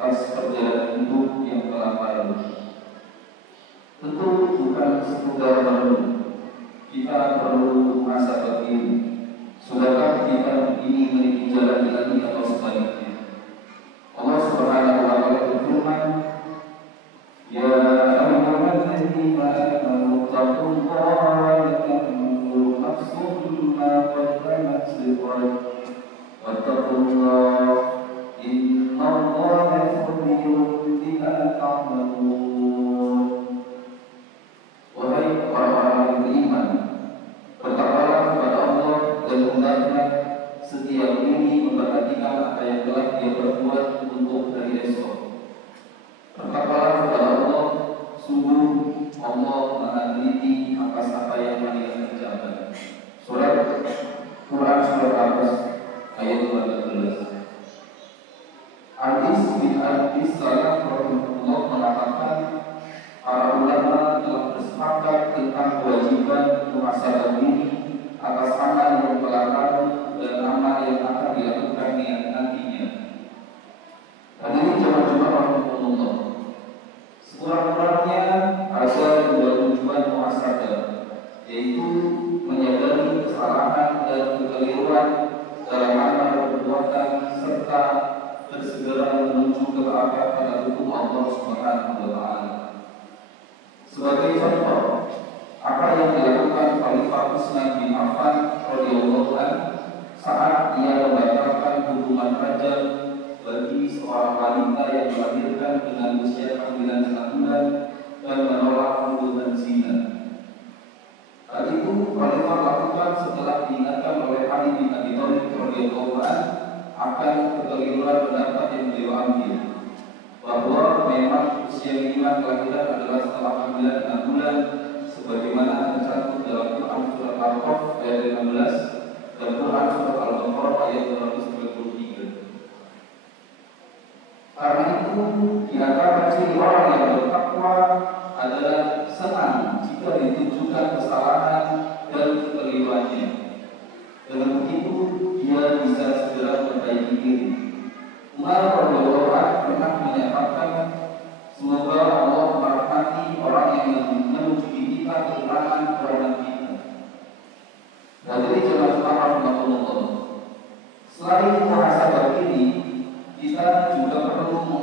atas perjalanan hidup yang telah lalu. Tentu bukan sekedar mengeluh, kita perlu masa berdiri. Sudahkah kita ini memiliki jalan lagi atau sebaliknya? Allah Subhanahu wa Ta'ala berfirman, Ya ayyuhalladzina amanu taqullaha wa tanzur nafsum ma qaddamat lighad wattaqullaha innallaha khabirun bima ta'malun. Wahai orang-orang yang beriman, bertakwalah kepada Allah dan hendaklah setiap diri memperhatikan apa yang telah dia perbuat untuk hari esok. Bertakwalah kepada Allah, sungguh Allah Maha Teliti atas apa yang kalian kerjakan. Surat Quran surat Al-Baqarah ayat 12. Hadis bin Abi Salam rahimahullah mengatakan, para ulama telah bersepakat tentang kewajiban muhasabah diri atas amal yang telah lalu dan amal yang akan dilakukan nantinya. Hadirin jemaah rahimahullah, sekurang-kurangnya ada dua tujuan muhasabah, yaitu menyadari kesalahan dan kekeliruan dalam amal perbuatan serta bersegera menuju ketaatan hukum Allah Subhanahu wa Ta'ala. Sebagai contoh, apa yang dilakukan Khalifah Utsman bin Affan radhiyallahu anhu saat ia membatalkan hukuman rajam bagi seorang wanita yang dilahirkan dengan usia 9 bulan dan menolak hubungan zina. Hal itu Khalifah lakukan setelah diingatkan oleh Ali bin Abi Thalib radhiyallahu anhu akan kekeliruan pendapat yang beliau ambil, bahwa memang usia minimal kelahiran adalah setelah 9 bulan sebagaimana tercantum dalam Quran surat Al-Qaf ayat 15 dan Quran surat Al-Baqarah ayat 233. Karena itu di antara ciri orang yang bertakwa adalah senang jika ditunjukkan kesalahan dan kekeliruannya. Dengan begitu dia bisa segera memperbaiki diri. Umar radhiyallahu anhu pernah menyatakan, semoga Allah merahmati orang yang menunjuki kita kekurangan kita. Hadirin jemaah rahimahullah, selain muhasabah diri, kita juga perlu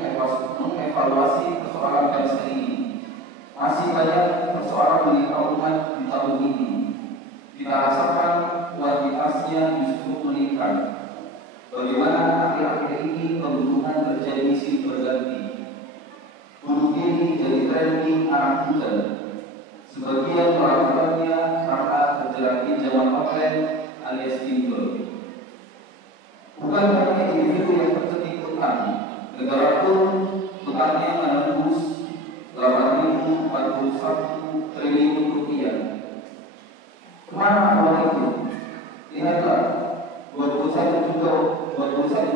mengevaluasi persoalan bangsa ini. Masih banyak persoalan di umat di tahun ini. Kita rasakan kuantitasnya justru meningkat. Bagaimana akhir-akhir ini pembunuhan terjadi silih berganti. Bunuh diri jadi trending anak muda. Sebagian melakukannya karena terjerat pinjaman online alias pinjol. Bukan hanya individu yang tercetik utang, negara pun utangnya menembus 8.041 triliun rupiah. Kemana uang itu? Lihatlah, 21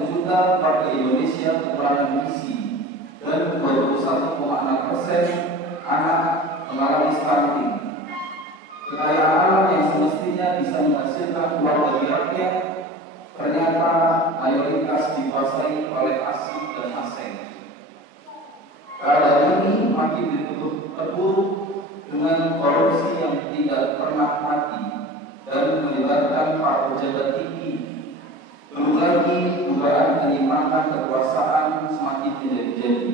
juta warga Indonesia kekurangan gizi dan 21,6% anak mengalami stunting. Kekayaan alam yang semestinya bisa menghasilkan uang bagi rakyat ternyata mayoritas dikuasai oleh asing dan asing. Keadaan ini makin terburuk dengan korupsi yang tidak pernah mati dan melibatkan para pejabat tinggi. Belum lagi dugaan penyimpangan kekuasaan semakin menjadi-jadi.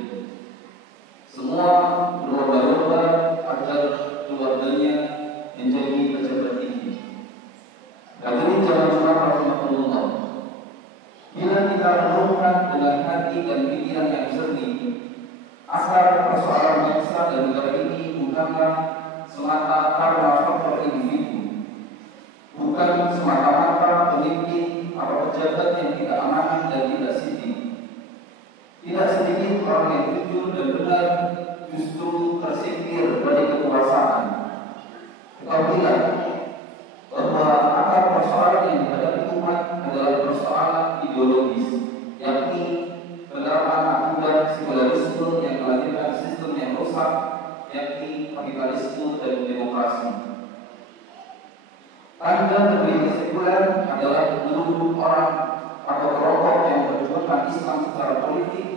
Semua berlomba-lomba agar keluarganya menjadi pejabat tinggi. Hadirin jemaah rahimahullah, bila kita renungkan dengan hati dan pikiran yang jernih, akar persoalan bangsa dan negara ini bukanlah semata karena faktor individu, bukan semata-mata pemimpin atau pejabat yang tidak amanah dan tidak sidik. Tidak sedikit orang yang jujur dan benar justru tersingkir dari kekuasaan. Ketahuilah bahwa akar persoalan yang dihadapi umat adalah persoalan ideologis, yakni penerapan akidah sekularisme yang melahirkan sistem yang rusak, yakni kapitalisme dan demokrasi. Tanda negeri sekuler adalah menuduh orang atau kelompok yang memperjuangkan Islam secara politik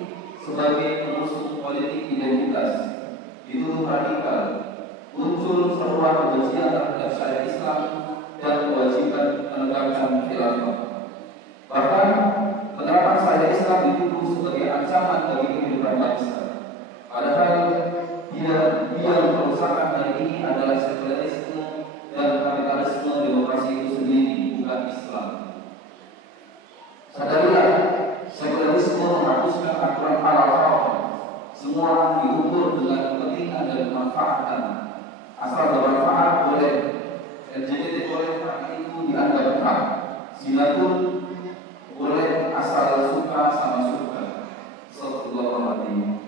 sebagai pengusung politik identitas, dituduh radikal, muncul seruan kebencian terhadap syariat Islam dan kewajiban menegakkan khilafah. Bahkan penerapan syariat Islam dituduh sebagai ancaman bagi kehidupan bangsa. Padahal biang kerusakan hari ini adalah sekularisme dan kapitalisme demokrasi itu sendiri, bukan Islam. Sadarilah, sekularisme menghapuskan aturan halal haram. Semua diukur dengan kepentingan dan kemanfaatan. Asal bermanfaat boleh, LGBT boleh, karena itu dianggap hak. Zina pun boleh asal suka sama suka. Astagfirullahaladzim.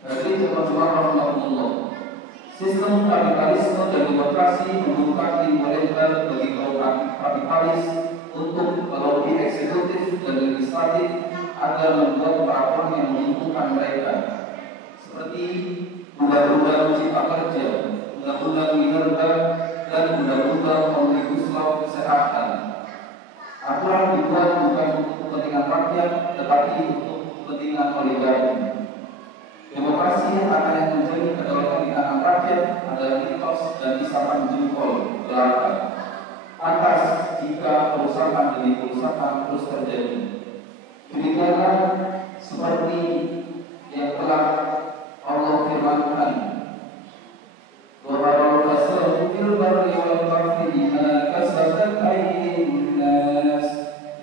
Jadi teman-teman rahmatullah, sistem kapitalisme dan demokrasi membuka pintu lebar bagi kaum kapitalis untuk melobi eksekutif dan legislatif agar membuat peraturan yang menguntungkan mereka, seperti undang-undang cipta kerja, undang-undang minerba, dan undang-undang omnibus law kesehatan. Aturan dibuat bukan untuk kepentingan rakyat, tetapi untuk kepentingan oligarki. Demokrasi akan yang menjadi kedaulatan di tangan rakyat adalah mitos dan isapan jempol belaka. Pantas jika kerusakan demi kerusakan terus terjadi. Demikianlah seperti yang telah Allah firmankan, وَرَوْا فَسَرُوا فِي الْبَرِّ وَالْبَحْرِ بِمَا كَسَبَتْ أَيْدِي النَّاسِ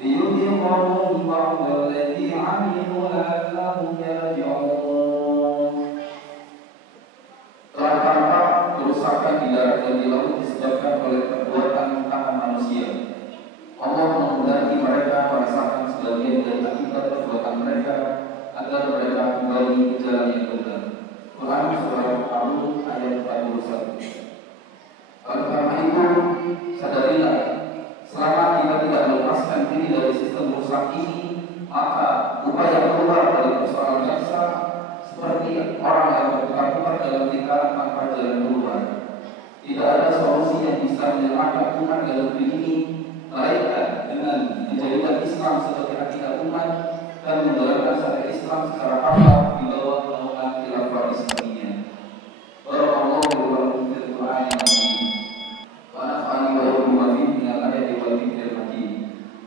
لِيُذِيقَهُم بَعْضَ الَّذِي عَمِلُوا لَعَلَّهُمْ يَرْجِعُونَ. Telah tampak kerusakan di darat dan di laut disebabkan oleh perbuatan tangan manusia. Allah menghendaki mereka merasakan sebagian dari akibat perbuatan mereka agar mereka kembali ke jalan yang benar. Quran surah Al-Mulk ayat 41. Oleh karena itu, sadarilah, selama kita tidak melepaskan diri dari sistem rusak ini, maka upaya keluar dari persoalan bangsa seperti orang yang berputar-putar dalam lingkaran tanpa jalan keluar. Tidak ada solusi yang bisa menyelamatkan umat dalam negeri ini, melainkan dengan menjadikan Islam sebagai akidah umat dan menjalankan syariat Islam secara kafah di bawah naungan khilafah Islamiyah. Barakallahu li wa lakum fil Qur'anil Azim. Wa nafa'ani wa iyyakum bima fihi minal ayati wal dhikril hakim.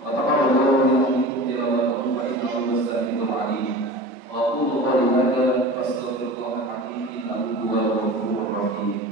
Wa taqabbalallahu minna wa minkum tilawatahu fa innahu was-sami'ul 'alim. Wa qulu qawli hadza fastaghfirullahal 'azim innahu huwal ghafurur rahim.